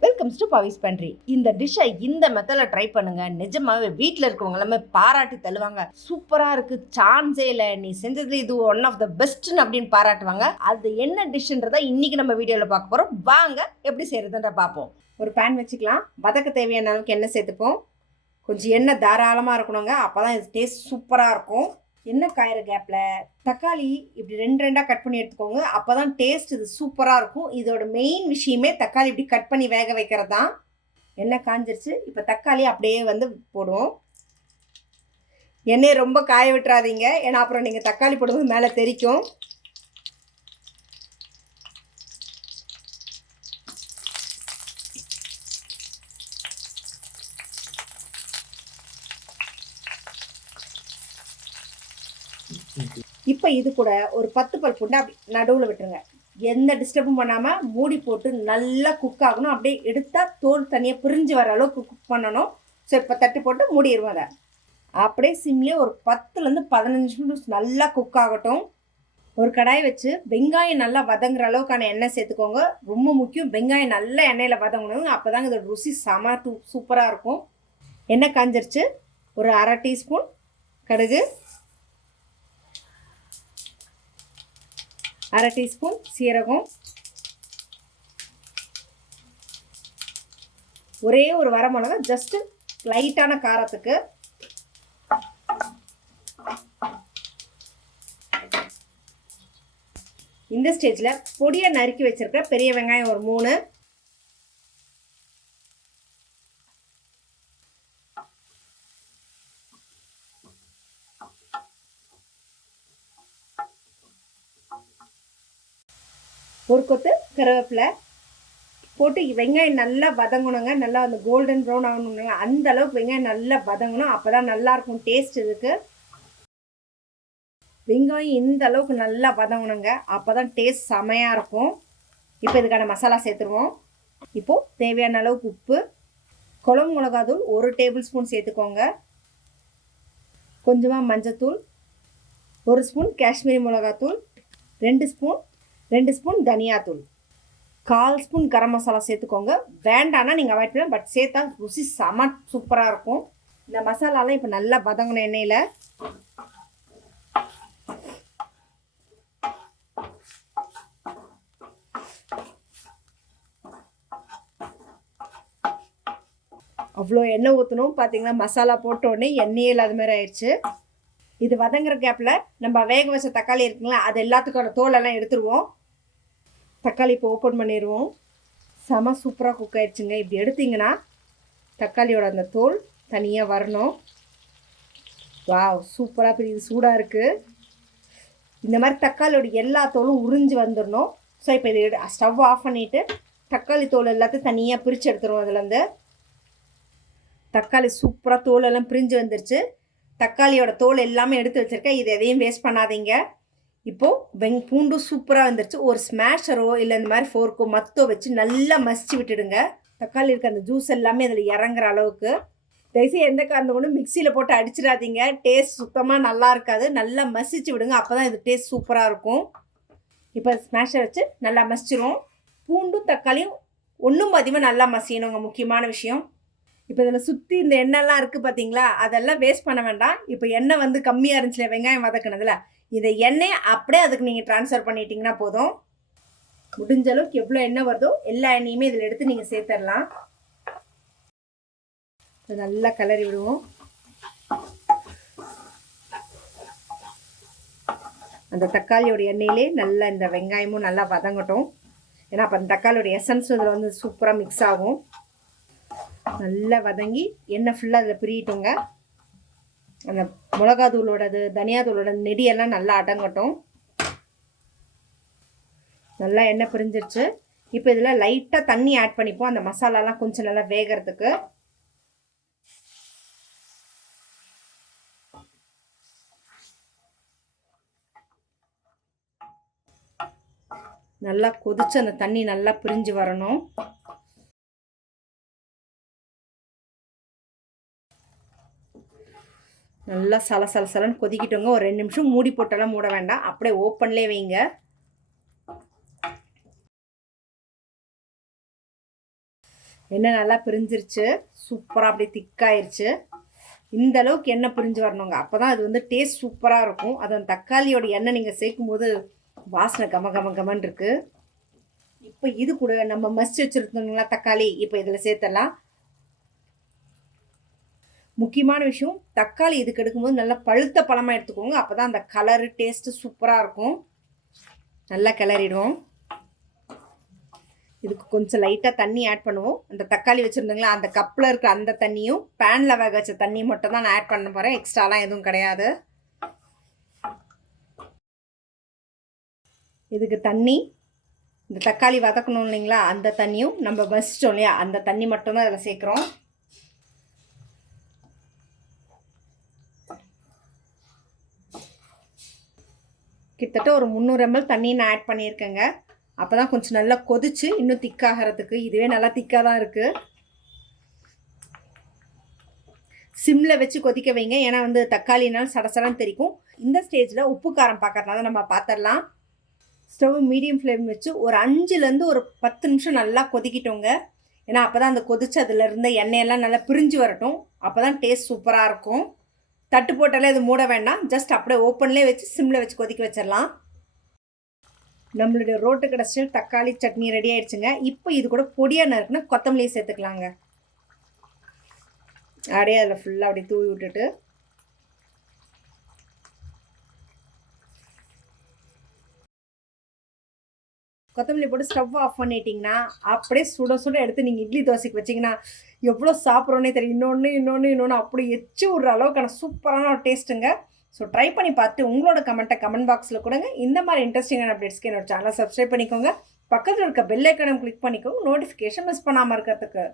Welcomes to பவிஸ் பண்ட்ரி இந்த டிஷ்ஷை இந்த மெத்தடில் ட்ரை பண்ணுங்க. நிஜமாவே வீட்டில் இருக்கவங்க எல்லாமே பாராட்டி தள்ளுவாங்க. சூப்பராக இருக்கு. சான்ஸே இல்லை. நீ செஞ்சது இது ஒன் ஆஃப் த பெஸ்ட்னு அப்படின்னு பாராட்டுவாங்க. அது என்ன டிஷ்ன்றதை இன்னைக்கு நம்ம வீடியோவில் பார்க்க போகிறோம் வாங்க எப்படி செய்யறதுன்ற பார்ப்போம். ஒரு பேன் வச்சுக்கலாம். வதக்க தேவையான அளவுக்கு எண்ணெய் சேர்த்துப்போம். கொஞ்சம் எண்ணெய் தாராளமாக இருக்கணுங்க. அப்போ தான் இது டேஸ்ட் சூப்பராக இருக்கும். என்ன காயிற கேப்பில் தக்காளி இப்படி ரெண்டு ரெண்டாக கட் பண்ணி எடுத்துக்கோங்க. அப்போ தான் டேஸ்ட் இது சூப்பராக இருக்கும். இதோட மெயின் விஷயமே தக்காளி இப்படி கட் பண்ணி வேக வைக்கிறது தான் எண்ணெய் காஞ்சிருச்சு. இப்போ தக்காளி அப்படியே வந்து போடுவோம். எண்ணெயை ரொம்ப காய விட்டுறாதீங்க. ஏன்னா அப்புறம் நீங்கள் தக்காளி போடும்போது மேலே தெரிக்கும். இப்போ இது கூட ஒரு பத்து பல் பூண்டை அப்படி நடுவில் விட்டுருங்க. எந்த டிஸ்டர்பும் பண்ணாமல் மூடி போட்டு நல்லா குக் ஆகணும். அப்படியே எடுத்தால் தோல் தனியாக பிரிஞ்சு வர அளவுக்கு குக் பண்ணணும். ஸோ இப்போ தட்டி போட்டு மூடிடுவோம் அதை. அப்படியே சிம்லேயே ஒரு பத்துலேருந்து பதினஞ்சு நிமிஷம் நல்லா குக் ஆகட்டும். ஒரு கடாய் வச்சு வெங்காயம் நல்லா வதங்குற அளவுக்கான எண்ணெய் சேர்த்துக்கோங்க. ரொம்ப முக்கியம் வெங்காயம் நல்லா எண்ணெயில் வதங்கணும் அப்போ தாங்க இதோட ருசி செம சூப்பராக இருக்கும். எண்ணெய் காஞ்சிருச்சு. ஒரு அரை டீஸ்பூன் கடுகு அரை டீஸ்பூன் சீரகம். ஒரே ஒரு வரமிளகா ஜஸ்ட்டு லைட்டான காரத்துக்கு. இந்த ஸ்டேஜில் பொடியை நறுக்கி வச்சிருக்க பெரிய வெங்காயம் ஒரு மூணு. ஒரு கொத்து கருவேப்பிலை போட்டு வெங்காயம் நல்லா வதங்கணுங்க. நல்லா அந்த கோல்டன் ப்ரௌன் ஆகணுங்க. அந்த அளவுக்கு வெங்காயம் நல்லா வதங்கணும். அப்போ தான் நல்லாயிருக்கும். டேஸ்ட் இதுக்கு வெங்காயம் இந்த அளவுக்கு நல்லா வதங்கணுங்க. அப்போ தான் டேஸ்ட் செமையாக இருக்கும். இப்போ இதுக்கான மசாலா சேர்த்துருவோம். இப்போது தேவையான அளவுக்கு உப்பு குழம்பு மிளகாத்தூள் ஒரு டேபிள் ஸ்பூன் சேர்த்துக்கோங்க. கொஞ்சமாக மஞ்சத்தூள் ஒரு ஸ்பூன் காஷ்மீரி மிளகாத்தூள் ரெண்டு ஸ்பூன் ரெண்டு ஸ்பூன் தனியாத்தூள் கால் ஸ்பூன் கரம் மசாலா சேர்த்துக்கோங்க. வேண்டான்னா நீங்கள் அவாய்ட் பண்ணலாம். பட் சேர்த்தா ருசி செம சூப்பராக இருக்கும். இந்த மசாலாலாம் இப்போ நல்லா வதங்கணும் எண்ணெயில். அவ்வளோ எண்ணெய் ஊற்றணும் பார்த்தீங்கன்னா மசாலா போட்டோடனே எண்ணெயில் எண்ணெயே இல்லாத மாதிரி ஆயிடுச்சு. இது வதங்குற கேப்பில் நம்ம வேக வச்ச தக்காளி இருக்குங்களா அது எல்லாத்துக்கான தோலெல்லாம் எடுத்துருவோம். தக்காளி இப்போ ஓப்பன் பண்ணிடுவோம் செம சூப்பராக குக் ஆயிடுச்சுங்க. இப்படி எடுத்திங்கன்னா தக்காளியோட அந்த தோல் தனியாக வரணும். வா சூப்பராக இப்போ இது சூடாக இருக்குது இந்த மாதிரி தக்காளியோட எல்லா தோலும் உறிஞ்சு வந்துடணும் ஸோ இப்போ இது ஸ்டவ் ஆஃப் பண்ணிவிட்டு தக்காளி தோல் எல்லாத்தையும் தனியாக பிரித்து எடுத்துருவோம் அதுலேருந்து. தக்காளி சூப்பராக தோலெல்லாம் பிரிஞ்சு வந்துருச்சு. தக்காளியோட தோல் எல்லாமே எடுத்து வச்சுருக்கேன். இது எதையும் வேஸ்ட் பண்ணாதீங்க. இப்போது வெங் பூண்டு சூப்பராக வந்துருச்சு. ஒரு ஸ்மேஷரோ இல்லை இந்த மாதிரி ஃபோர்க்கோ மத்தோ வச்சு நல்லா மசிச்சு விட்டுடுங்க. தக்காளி இருக்க அந்த ஜூஸ் எல்லாமே அதில் இறங்குற அளவுக்கு. தயவுசெய்து எந்த காரணம் ஒன்றும் மிக்சியில் போட்டு அடிச்சிடாதீங்க. டேஸ்ட் சுத்தமாக நல்லா இருக்காது. நல்லா மசிச்சு விடுங்க. அப்போ தான் இது டேஸ்ட் சூப்பராக இருக்கும். இப்போ ஸ்மேஷர் வச்சு நல்லா மசிச்சிரும் பூண்டும் தக்காளியும் ஒன்றும் அதிகமாக நல்லா மசியணுங்க. முக்கியமான விஷயம். இப்போ இதில் சுற்றி இந்த எண்ணெய்லாம் இருக்குது பார்த்தீங்களா அதெல்லாம் வேஸ்ட் பண்ண வேண்டாம். இப்போ எண்ணெய் வந்து கம்மியாக இருந்துச்சுல வெங்காயம் வதக்குனதில். இந்த எண்ணெயை அப்படியே அதுக்கு நீங்கள் ட்ரான்ஸ்ஃபர் பண்ணிட்டீங்கன்னா போதும். முடிஞ்ச அளவுக்கு எவ்வளோ எண்ணெய் வருதோ எல்லா எண்ணெயுமே இதில் எடுத்து நீங்கள் சேர்த்துடலாம் நல்லா கிளறி விடுவோம். அந்த தக்காளியோட எண்ணெயிலே நல்லா இந்த வெங்காயமும் நல்லா வதங்கட்டும். ஏன்னா அப்போ அந்த தக்காளியோட எசன்ஸும் இதில் வந்து சூப்பராக மிக்ஸ் ஆகும். நல்லா வதங்கி எண்ணெய் ஃபுல்லாக அதில் பிரியட்டுங்க. அந்த மிளகாத்தூளோடது தனியாத்தூளோட நெடியெல்லாம் நல்லா அடங்கட்டும். நல்லா எண்ணெய் பிரிஞ்சிருச்சு. இப்போ இதில் லைட்டாக தண்ணி ஆட் பண்ணிப்போம். அந்த மசாலாலாம் கொஞ்சம் நல்லா வேகிறதுக்கு. நல்லா கொதிச்சு அந்த தண்ணி நல்லா பிரிஞ்சு வரணும். நல்லா சல சல சலன்னு கொதிக்கிட்டோங்க ஒரு ரெண்டு நிமிஷம் மூடி போட்டெல்லாம் மூட வேண்டாம். அப்படியே ஓப்பன்லேயே வைங்க. எண்ணெய் நல்லா பிரிஞ்சிருச்சு. சூப்பராக அப்படியே திக்காயிருச்சு. இந்த அளவுக்கு எண்ணெய் பிரிஞ்சு வரணுங்க. அப்போ தான் அது வந்து டேஸ்ட் சூப்பராக இருக்கும். அது அந்த தக்காளியோட எண்ணெய் நீங்கள் சேர்க்கும் போது வாசனை கம கம கமன் இருக்குது இப்போ இது கூட நம்ம மசிச்சு வச்சுருந்தோங்களா தக்காளி. இப்போ இதில் சேர்த்தலாம் முக்கியமான விஷயம் தக்காளி இதுக்கு எடுக்கும்போது நல்லா பழுத்த பழமாக எடுத்துக்கோங்க. அப்போ தான் அந்த கலரு டேஸ்ட்டு சூப்பராக இருக்கும். நல்லா கிளறிடுவோம் இதுக்கு கொஞ்சம் லைட்டாக தண்ணி ஆட் பண்ணுவோம். அந்த தக்காளி வச்சுருந்தீங்களா அந்த கப்பில் இருக்கிற அந்த தண்ணியும் பேனில் வேக வச்ச தண்ணி மட்டும் தான் நான் ஆட் பண்ண போகிறேன் எக்ஸ்ட்ராலாம் எதுவும் கிடையாது. இதுக்கு தண்ணி. இந்த தக்காளி வதக்கணும் இல்லைங்களா அந்த தண்ணியும் நம்ம பசிச்சோம் இல்லையா அந்த தண்ணி மட்டும்தான் அதில் சேர்க்குறோம். கிட்டத்தட்ட ஒரு முந்நூறு எம்எல் தண்ணி நான் ஆட் பண்ணியிருக்கேங்க. அப்போ தான் கொஞ்சம் நல்லா கொதிச்சு இன்னும் திக்காகிறதுக்கு இதுவே நல்லா திக்காக தான் இருக்குது சிம்மில் வச்சு கொதிக்க வைங்க. ஏன்னா வந்து தக்காளினால் சடசடன்னு தெரிக்கும். இந்த ஸ்டேஜில் உப்பு காரம் பார்க்கறதுனால நம்ம பார்த்துடலாம் ஸ்டவ் மீடியம் ஃப்ளேம் வச்சு ஒரு அஞ்சுலேருந்து ஒரு பத்து நிமிஷம் நல்லா கொதிக்கிட்டோங்க. ஏன்னா அப்போ தான் அந்த கொதிச்சு அதில் இருந்த எண்ணெயெல்லாம் நல்லா பிரிஞ்சு வரட்டும். அப்போ தான் டேஸ்ட் சூப்பராக இருக்கும். தட்டு போட்டாலே அது மூட வேண்டாம். ஜஸ்ட் அப்படியே ஓப்பன்லேயே வச்சு சிம்மில் வச்சு கொதிக்க வச்சிடலாம். நம்மளுடைய ரோட்டு கடை தக்காளி சட்னி ரெடி ஆயிடுச்சுங்க. இப்போ இது கூட பொடியாக நறுக்குன்னா கொத்தமல்லியை சேர்த்துக்கலாங்க. அப்படியே அதில் ஃபுல்லாக அப்படியே தூவி விட்டுட்டு. கொத்தமல்லி போட்டு ஸ்டவ் ஆஃப் பண்ணிட்டீங்கன்னா அப்படியே சுட சுட எடுத்து நீங்கள் இட்லி தோசைக்கு வச்சிங்கன்னா எவ்வளோ சாப்பிட்றோன்னே தெரியும் இன்னொன்று இன்னொன்று இன்னொன்று அப்படி எச்சு விட்ற அளவுக்கான சூப்பரான ஒரு டேஸ்ட்டுங்க ஸோ ட்ரை பண்ணி பார்த்து உங்களோட கமெண்ட்டை கமெண்ட் பாக்ஸில் கொடுங்க. இந்த மாதிரி இன்ட்ரெஸ்டிங்கான அப்டேட்ஸ்க்கு என்னோட சேனலை சப்ஸ்கிரைப் பண்ணிக்கோங்க. பக்கத்தில் இருக்க பெல் ஐக்கனை கிளிக் பண்ணிக்கோங்க. நோட்டிஃபிகேஷன் மிஸ் பண்ணாமல் இருக்கிறதுக்கு.